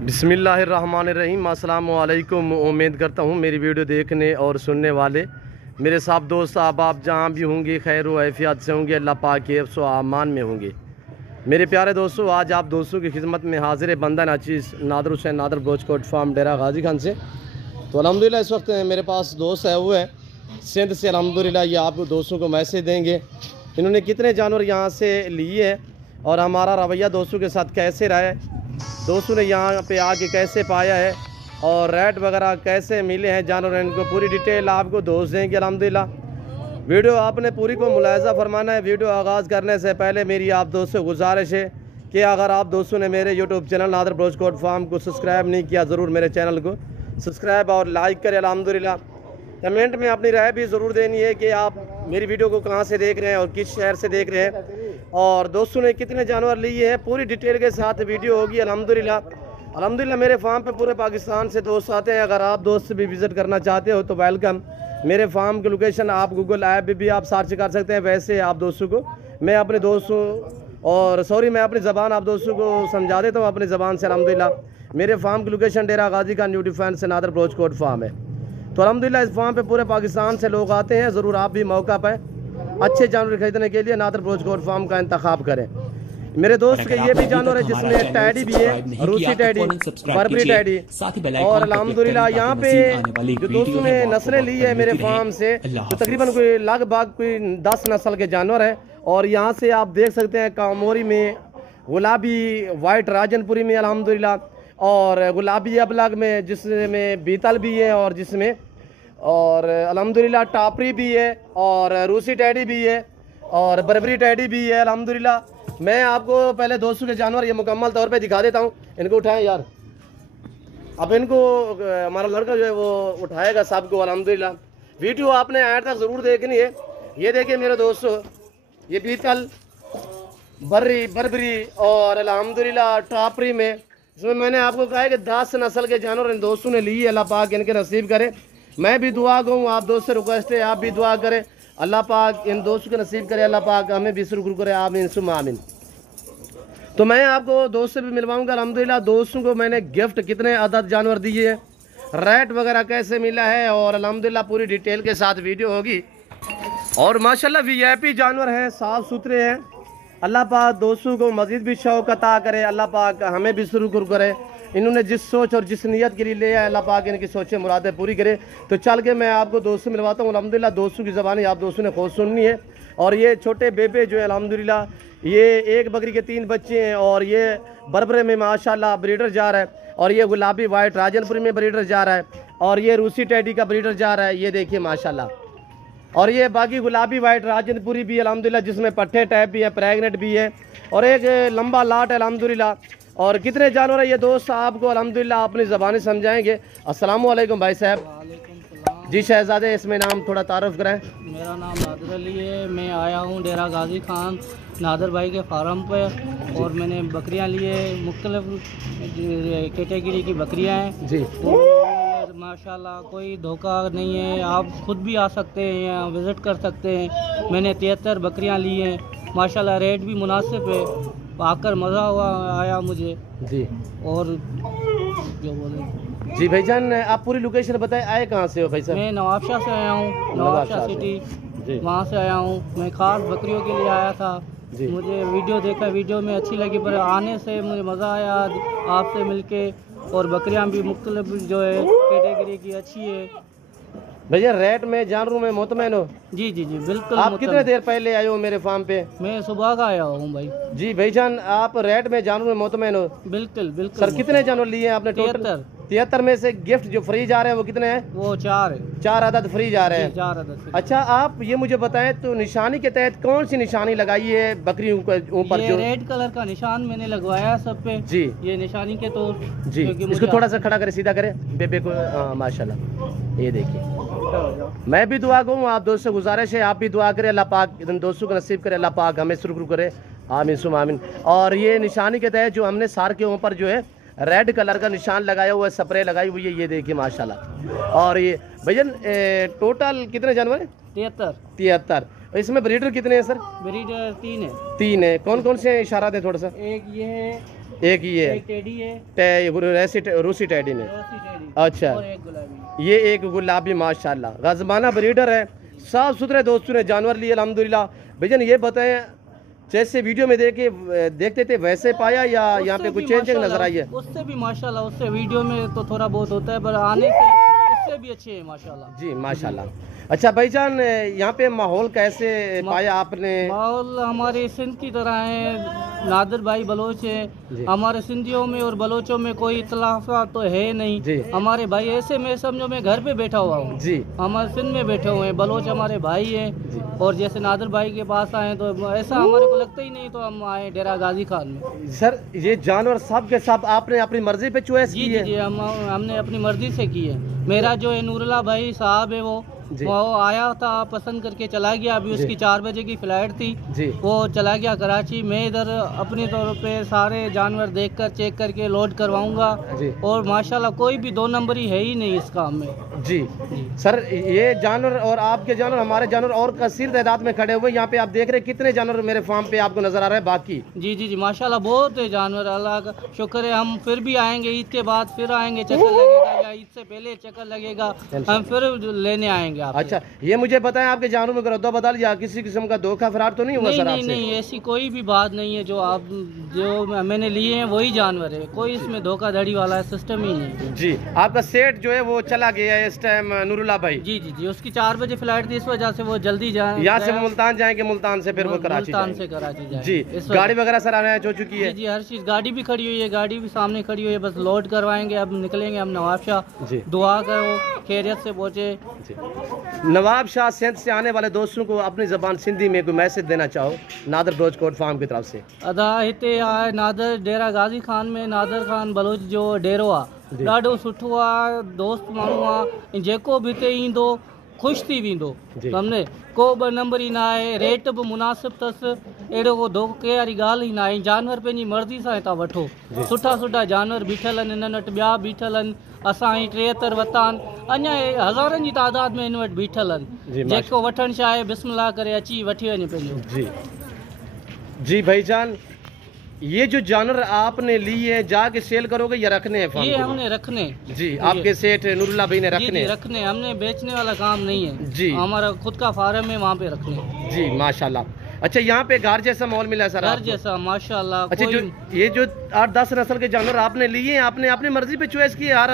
बिस्मिल्लाहिर्रहमानिर्रहीम। अस्सलाम वालेकुम। उम्मीद करता हूँ मेरी वीडियो देखने और सुनने वाले मेरे साथ दोस्त आप जहाँ भी होंगे खैर व आफियत से होंगे, अल्लाह पाक के हिफ्ज़ व अमान में होंगे। मेरे प्यारे दोस्तों, आज आप दोस्तों की खिदमत में हाजिर है बंदा नाचीज़ नादर हुसैन नादर ब्रोचकोट फार्म डेरा गाजी खान से। तो अल्हम्दुलिल्लाह इस वक्त मेरे पास दोस्त है वो है सिंध से। अल्हम्दुलिल्लाह ये आप दोस्तों को मैसेज देंगे इन्होंने कितने जानवर यहाँ से लिए हैं और हमारा रवैया दोस्तों के साथ कैसे रहा है, दोस्तों ने यहाँ पे आके कैसे पाया है और रेट वगैरह कैसे मिले हैं जानवर, इनको पूरी डिटेल आपको दोस्त देंगे। अल्हम्दुलिल्लाह वीडियो आपने पूरी को मुलाहिज़ा फरमाना है। वीडियो आगाज़ करने से पहले मेरी आप दोस्तों से गुजारिश है कि अगर आप दोस्तों ने मेरे यूट्यूब चैनल नादर ब्रोचकोट फार्म को सब्सक्राइब नहीं किया, ज़रूर मेरे चैनल को सब्सक्राइब और लाइक करें। अल्हम्दुलिल्लाह कमेंट में अपनी राय भी ज़रूर देनी है कि आप मेरी वीडियो को कहाँ से देख रहे हैं और किस शहर से देख रहे हैं और दोस्तों ने कितने जानवर लिए हैं, पूरी डिटेल के साथ वीडियो होगी। अल्हम्दुलिल्लाह मेरे फार्म पे पूरे पाकिस्तान से दोस्त आते हैं। अगर आप दोस्त भी विज़िट करना चाहते हो तो वेलकम। मेरे फार्म की लोकेशन आप गूगल ऐप भी आप सर्च कर सकते हैं। वैसे आप दोस्तों को मैं अपने दोस्तों मैं अपनी ज़बान आप दोस्तों को समझा देता हूँ अपनी ज़बान से। अल्हम्दुलिल्लाह मेरे फार्म की लोकेशन डेरा गाजी खान न्यू डिफेंस से नादर ब्रोचकोट फार्म है। तो अल्हम्दुलिल्लाह इस फार्म पे पूरे पाकिस्तान से लोग आते हैं। ज़रूर आप भी मौका पर अच्छे जानवर खरीदने के लिए नादर ब्रोचकोट फार्म का इंतखाब करें। मेरे दोस्त के ये भी जानवर है जिसमें टैडी भी है, रूसी टैडी, बर्बरी टैडी और अल्हम्दुलिल्लाह यहाँ पे जो दोस्तों ने नस्लें ली है मेरे फार्म से तो तकरीबन कोई लगभग कोई 10 नस्ल के जानवर हैं। और यहाँ से आप देख सकते हैं कामोरी में, गुलाबी वाइट राजनपुरी में अल्हम्दुलिल्लाह, और गुलाबी अबलग में जिसमें बीतल भी है और जिसमें और अल्हम्दुलिल्लाह टापरी भी है और रूसी टैडी भी है और बर्बरी टैडी भी है। अल्हम्दुलिल्लाह मैं आपको पहले दोस्तों के जानवर ये मुकम्मल तौर पे दिखा देता हूँ। इनको उठाएं यार, अब इनको हमारा लड़का जो है वो उठाएगा सबको। अल्हम्दुलिल्लाह वीडियो आपने आखिर तक ज़रूर देखनी है। ये देखिए मेरे दोस्तों, ये बीतल बर्बरी और अल्हम्दुलिल्लाह टापरी में, इसमें मैंने आपको कहा है कि 10 नस्ल के जानवर इन दोस्तों ने लिए। अल्लाह पाक इनके नसीब करे। मैं भी दुआ कहूँ, आप दोस्त से रिक्वेस्ट है आप भी दुआ करें, अल्लाह पाक इन दोस्तों के नसीब करे, अल्लाह पाक हमें भी शुक्र करे, आमीन सुम्मा आमीन। तो मैं आपको दोस्त से भी मिलवाऊंगा। अल्हम्दुलिल्लाह दोस्तों को मैंने गिफ्ट कितने अदद जानवर दिए हैं, रेट वगैरह कैसे मिला है और अल्हम्दुलिल्लाह पूरी डिटेल के साथ वीडियो होगी। और माशाल्लाह VIP जानवर हैं, साफ़ सुथरे हैं। अल्लाह पाक दोस्तों को मज़ीद भी शौक़ अता करे, अल्लाह पाक हमें भी शुक्र करे। इन्होंने जिस सोच और जिस नियत के लिए ले आए अल्लाह पाक इनकी सोचें मुरादें पूरी करे। तो चल के मैं आपको दोस्तों मिलवाता हूँ। अल्हम्दुलिल्लाह दोस्तों की ज़बानी आप दोस्तों ने खुद सुननी है। और ये छोटे बेबे जो है अल्हम्दुलिल्लाह ये एक बकरी के 3 बच्चे हैं और ये बरबरे में माशाल्लाह ब्रीडर जा रहा है और ये गुलाबी वाइट राजनपुरी में ब्रीडर जा रहा है और ये रूसी टैडी का ब्रीडर जा रहा है। ये देखिए माशाल्लाह, और ये बाकी गुलाबी वाइट राजनपुरी भी अल्हम्दुलिल्लाह जिसमें पट्टे टाइप भी है, प्रेगनेंट भी है और एक लंबा लाट है अल्हम्दुलिल्लाह। और कितने जानवर है ये दोस्त आपको अल्हम्दुलिल्लाह अपनी ज़बानी समझाएंगे। अस्सलाम वालेकुम भाई साहब। जी शहजादे इसमें नाम थोड़ा तारुफ कराएं। मेरा नाम नादर अली है। मैं आया हूँ डेरा गाजी खान नादर भाई के फार्म पे और मैंने बकरियाँ लिए, मुख्तलिफ कैटेगरी की बकरियाँ हैं जी। और माशाल्लाह कोई धोखा नहीं है, आप खुद भी आ सकते हैं, यहाँ विज़िट कर सकते हैं। मैंने 73 बकरियाँ ली हैं माशाल्लाह, रेट भी मुनासिब है, आकर मज़ा आया मुझे जी। और जो बोले जी भाईजान आप पूरी लोकेशन बताएं, आए कहाँ से हो भाई साहब? मैं नवाबशाह से आया हूँ, नवाबशाह सिटी वहाँ से आया हूँ। मैं ख़ास बकरियों के लिए आया था जी। मुझे वीडियो देखा, वीडियो में अच्छी लगी, पर आने से मुझे मज़ा आया आपसे मिलके। और बकरियाँ भी मुख्तलिफ जो है कैटेगरी की अच्छी है। भैया रेट में जानवरों में मुतमैन हो? जी जी जी बिल्कुल। आप कितने देर पहले आए हो मेरे फार्म पे? मैं सुबह का आया हूँ भाई। जी भाईजान आप रेट में जानवरों में मुतमैन हो? बिल्कुल बिल्कुल। सर कितने जानवर लिए हैं आपने? 73 में से गिफ्ट जो फ्री जा रहे हैं वो कितने हैं? वो 4 है। 4 अदद फ्री जा रहे हैं। 4 अदद। अच्छा आप ये मुझे बताएं तो निशानी के तहत कौन सी निशानी लगाई है बकरियों के ऊपर? जो रेड कलर का निशान मैंने लगवाया सब पे जी, ये निशानी के तो जी। इसको थोड़ा सा खड़ा करे, सीधा करे बेबे को माशाल्लाह। ये देखिए मैं भी दुआ करूँ, आप दोस्त से गुजारिश है आप भी दुआ करें, अल्लाह पाक इन दोस्तों को नसीब करे, अल्लाह पाक हमें शुक्र करे, आमीन सुम आमीन। और ये निशानी के तहत जो हमने सार के ऊपर जो है रेड कलर का निशान लगाया हुआ है, स्प्रे लगाई हुई है, ये देखिए माशाल्लाह। और ये भैया टोटल कितने जानवर हैं? 73। इसमें ब्रीडर कितने हैं सर? ब्रीडर 3 है। 3 है। कौन कौन से इशारा दें थोड़ा सा? एक ये है एक ये एक टेडी है, रूसी टैडी में। रोसी टेडी, अच्छा, और एक गुलाबी। ये एक गुलाबी माशाल्लाह गजबाना ब्रीडर है, साफ सुथरे दोस्तों ने जानवर लिए अल्हम्दुलिल्लाह। भैया ये बताएं, जैसे वीडियो में देखते थे वैसे पाया या यहाँ पे कुछ चेंजिंग नजर आई है? उससे भी माशाल्लाह, उससे वीडियो में तो थोड़ा बहुत होता है, पर आने से उससे भी अच्छे है माशाल्लाह। जी माशाल्लाह। अच्छा भाईजान, यहाँ पे माहौल कैसे पाया आपने? माहौल हमारे सिंध की तरह है, नादिर भाई बलोच है, हमारे सिंधियों में और बलोचों में कोई इख्तिलाफ तो है नहीं। हमारे भाई ऐसे, मैं समझो मैं घर पे बैठा हुआ हूँ जी, हमारे सिंध में बैठे हुए हैं, बलोच हमारे भाई हैं, और जैसे नादिर भाई के पास आए तो ऐसा हमारे को लगता ही नहीं, तो हम आए डेरा गाजी खान में। सर ये जानवर सब के सब आपने अपनी मर्जी पे चॉइस की है? जी, हमने अपनी मर्जी से की है। मेरा जो है नूरुल्लाह भाई साहब है, वो आया था, पसंद करके चला गया। अभी उसकी 4 बजे की फ्लाइट थी जी, वो चला गया कराची। मैं इधर अपने तौर पे सारे जानवर देखकर चेक करके लोड करवाऊंगा, और माशाल्लाह कोई भी 2 नंबरी है ही नहीं इस काम में जी। सर ये जानवर और आपके जानवर, हमारे जानवर और कसीर तादाद में खड़े हुए यहाँ पे आप देख रहे हैं, कितने जानवर मेरे फार्म पे आपको नजर आ रहे हैं बाकी? जी जी जी माशाल्लाह बहुत है जानवर, अल्लाह का शुक्र है। हम फिर भी आएंगे, ईद के बाद फिर आएंगे, चक्कर लगेगा, या ईद से पहले चक्कर लगेगा, हम फिर लेने आएंगे। अच्छा, ये मुझे बताएं, आपके जानवर में रद्दा बदल या किसी किस्म का धोखा फरार तो नहीं हुआ? सर नहीं नहीं, ऐसी कोई भी बात नहीं है। जो मैंने लिए हैं वही जानवर है, कोई इसमें धोखाधड़ी वाला सिस्टम ही नहीं जी। आपका सेठ जो है वो चला गया है इस टाइम, नूरुल्लाह भाई? जी जी जी, उसकी 4 बजे फ्लाइट थी, इस वजह से वो जल्दी जाए, यहाँ से मुल्तान जाएंगे, मुल्तान से फिर वो कराची से कराची जाए जी। गाड़ी वगैरह सर आने हो चुकी है? जी, हर चीज, गाड़ी भी खड़ी हुई है, गाड़ी भी सामने खड़ी हुई है, बस लोड करवाएंगे, अब निकलेंगे हम नवाब शाह। दुआ करो खैरियत से पहुँचे। नवाब शाह सिंध से आने वाले दोस्तों को अपनी ज़बान सिंधी में कोई मैसेज देना चाहो नादर ब्रोचकोट फार्म की तरफ से? अदा हिते आहे नादर डेरा गाजी खान में नादर खान बलोच जो डेरो आहे, ॾाढो सुठो आहे, दोस्त माण्हू आहे, जेको बि हिते ईंदो ख़ुशि थी वेंदो, सम्झे? को 2 नंबर ई न आहे, रेट बि मुनासिब अथसि, अहिड़ो को धोखे वारी ॻाल्हि ई न आहे। जानवर पंहिंजी मर्ज़ी सां हितां वठो, सुठा सुठा जानवर बीठल आहिनि, हिननि वटि ॿिया बीठल आहिनि, असां ही 73 वरिता आहिनि, अञा हज़ारनि जी तादाद में हिन वटि बीठल आहिनि, जेको वठणु चाहे बिस्मिल्लाह करे अची वठी वञे पंहिंजो। जी जी भाईजान, ये जो जानवर आपने लिए हैं जाके सेल करोगे या रखने हैं? ये हमने रखने जी, आपके सेठ नूरुल्लाह भाई ने रखने? रखने, हमने बेचने वाला काम नहीं है जी, हमारा खुद का फार्म है, वहाँ पे रखने जी माशाल्लाह। अच्छा, यहाँ पे घर जैसा माहौल मिला है सर? घर जैसा माशाल्लाह। अच्छा, ये जो 8-10 नस्ल के जानवर आपने लिए हैं, आपने अपनी मर्जी पे चॉइस की, हर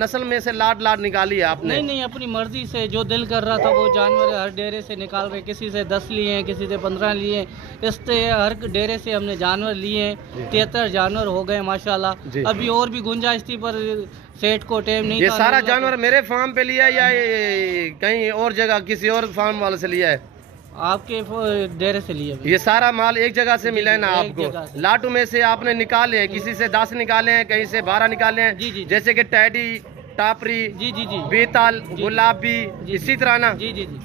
नस्ल में से लाड निकाली है आपने? नहीं नहीं, अपनी मर्जी से जो दिल कर रहा था वो जानवर हर डेरे से निकाल रहे, किसी से 10 लिए हैं, किसी से 15 लिए हैं, इस हर डेरे से हमने जानवर लिए हैं, 73 जानवर हो गए माशाल्लाह। अभी और भी गुंजाइश थी पर सेठ को टाइम नहीं। ये सारा जानवर मेरे फार्म पे लिया या कहीं और जगह किसी और फार्म वाले से लिया है? आपके डेरे से लिए। ये सारा माल एक जगह से मिला है ना आपको? लाटू में से आपने निकाले हैं, किसी से 10 निकाले हैं, कहीं से 12 निकाले हैं, जैसे कि टैडी, टापरी, जी जी जी, बेताल, गुलाबी, इसी तरह ना? जी जी जी।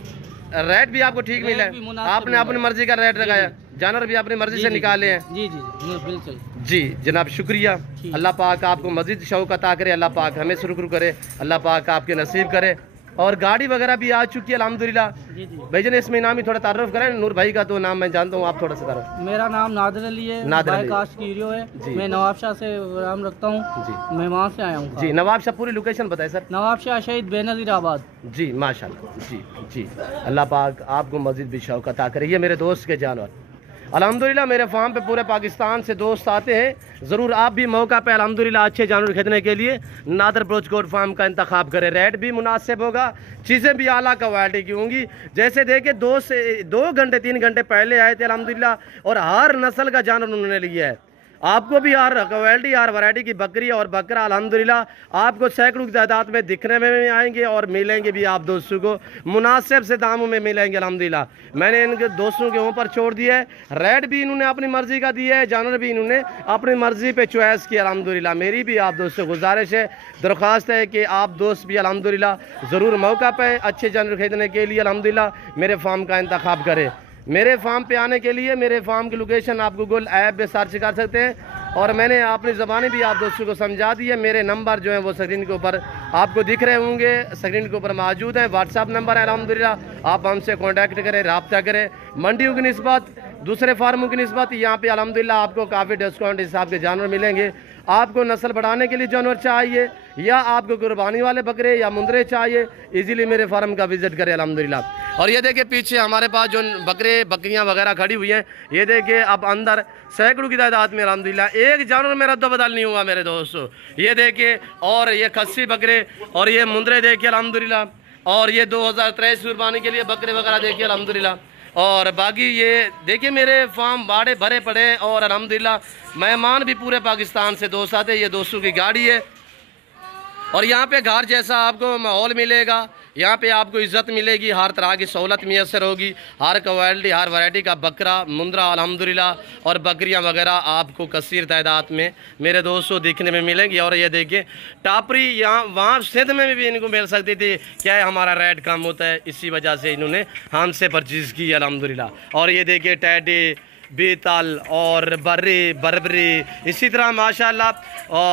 रेट भी आपको ठीक मिला है, आपने अपनी मर्जी का रेट लगाया, जानवर भी अपनी मर्जी से निकाले हैं? जी जी बिल्कुल जी। जनाब शुक्रिया, अल्लाह पाक आपको मजीद शौक अता करे, अल्लाह पाक हमें शुक्र करे, अल्लाह पाक आपके नसीब करे। और गाड़ी वगैरह भी आ चुकी है अल्हम्दुलिल्लाह। भाईजान इसमें नाम ही थोड़ा तारुफ करें, नूर भाई का तो नाम मैं जानता हूँ, आप थोड़ा सा तारुफ। मेरा नाम नादिर अली है, भाई कास्ट की हीरो है, मैं नवाब शाह से नाम रखता हूँ, मैं वहाँ से आया हूँ जी। नवाब शाह पूरी लोकेशन बताए सर? नवाब शाह शहीद बेनज़ीर आबाद जी माशाल्लाह जी जी। अल्लाह पाक आपको मजीद भी शौक अता करे। ये मेरे दोस्त के जानवर अल्हम्दुलिल्लाह, मेरे फार्म पे पूरे पाकिस्तान से दोस्त आते हैं, ज़रूर आप भी मौका पे अल्हम्दुलिल्लाह अच्छे जानवर खरीदने के लिए नादर ब्रोचकोट फार्म का इंतखाब करें। रेट भी मुनासिब होगा, चीज़ें भी आला क्वालिटी की होंगी। जैसे देखे 2 घंटे 3 घंटे पहले आए थे अल्हम्दुलिल्लाह, और हर नस्ल का जानवर उन्होंने लिया है। आपको भी हर क्वालिटी हर वैरायटी की बकरी और बकरा अल्हम्दुलिल्लाह आपको सैकड़ों की तादाद में दिखने में भी आएंगे और मिलेंगे भी आप दोस्तों को मुनासिब से दामों में मिलेंगे अल्हम्दुलिल्लाह। मैंने इनके दोस्तों के ऊपर छोड़ दिया है, रेट भी इन्होंने अपनी मर्जी का दिया है, जानवर भी इन्होंने अपनी मर्जी पे चॉइस किया अल्हम्दुलिल्लाह। मेरी भी आप दोस्तों को गुजारिश है, दरख्वास्त है कि आप दोस्त भी अल्हम्दुलिल्लाह ज़रूर मौका पे अच्छे जानवर खरीदने के लिए अल्हम्दुलिल्लाह मेरे फार्म का इंतखाब करें। मेरे फार्म पे आने के लिए मेरे फार्म की लोकेशन आप गूगल ऐप पे सर्च कर सकते हैं, और मैंने अपनी ज़बानी भी आप दोस्तों को समझा दी है। मेरे नंबर जो है वो स्क्रीन के ऊपर आपको दिख रहे होंगे, स्क्रीन के ऊपर मौजूद है। व्हाट्सअप नंबर है अल्हम्दुलिल्लाह, आप हमसे कांटेक्ट करें, रब्ता करें। मंडियों की निस्बत दूसरे फार्मों की निस्बत यहाँ पे अल्हम्दुलिल्लाह आपको काफ़ी डिस्काउंट हिसाब के जानवर मिलेंगे। आपको नस्ल बढ़ाने के लिए जानवर चाहिए या आपको कुर्बानी वाले बकरे या मुंदरे चाहिए, इजीली मेरे फार्म का विजिट करें अल्हम्दुलिल्लाह। और ये देखिए पीछे हमारे पास जो बकरियां वगैरह खड़ी हुई हैं, ये देखिए अब अंदर सैकड़ों की तादाद में अल्हम्दुलिल्लाह एक जानवर मेरा तो बदल नहीं हुआ मेरे दोस्तों। ये देखिए और ये खस्सी बकरे और ये मुंदरे देखिए अल्हम्दुलिल्लाह, और ये 2023 कुर्बानी के लिए बकरे वगैरह देखिए अल्हम्दुलिल्लाह। और बाकी ये देखिए मेरे फार्म बाड़े भरे पड़े हैं और अल्हम्दुलिल्लाह मेहमान भी पूरे पाकिस्तान से दोस्त आते हैं। ये दोस्तों की गाड़ी है और यहाँ पे घर जैसा आपको माहौल मिलेगा, यहाँ पे आपको इज़्ज़त मिलेगी, हर तरह की सहूलत मैसर होगी, हर क्वालिटी हर वैरायटी का बकरा मुंदरा अल्हम्दुलिल्लाह और बकरियाँ वगैरह आपको कसीर तादाद में मेरे दोस्तों दिखने में मिलेंगी। और ये देखिए टापरी यहाँ वहाँ सिंध में भी इनको मिल सकती थी, क्या है हमारा रेट कम होता है, इसी वजह से इन्होंने हमसे परचेज़ की अल्हम्दुलिल्लाह। और ये देखिए टैडी बेताल और बर्बरी इसी तरह माशाल्लाह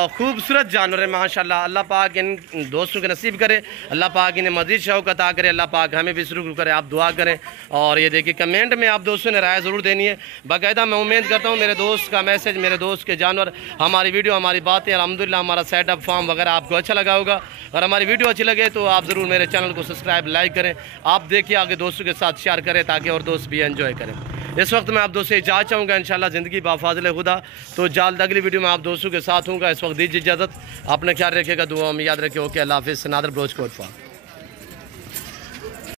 खूबसूरत जानवर है माशाल्लाह। अल्लाह पाक इन दोस्तों के नसीब करे, अल्लाह पाक इन्हें मज़ीद शौक़ अता करे, अल्लाह पाक हमें भी शुरू करे। आप दुआ करें और ये देखिए कमेंट में आप दोस्तों ने राय ज़रूर देनी है बाकायदा। मैं उम्मीद करता हूँ मेरे दोस्त का मैसेज, मेरे दोस्त के जानवर, हमारी वीडियो, हमारी बातें अल्हम्दुलिल्लाह हमारा सेटअप फार्म वगैरह आपको अच्छा लगा होगा। और हमारी वीडियो अच्छी लगे तो आप ज़रूर मेरे चैनल को सब्सक्राइब लाइक करें, आप देखिए आगे दोस्तों के साथ शेयर करें ताकि और दोस्त भी एंजॉय करें। इस वक्त मैं आप दोस्तों से इजाज़त चाहूँगा, इंशाल्लाह ज़िंदगी बाफाज़िल खुदा। तो जल्द अगली वीडियो में आप दोस्तों के साथ हूँगा। इस वक्त दीजिए इजाज़त, अपना ख्याल रखिएगा, दुआ में याद रखिए। ओके, अल्लाह हाफ़िज़। नादर ब्रोच कोट फॉर।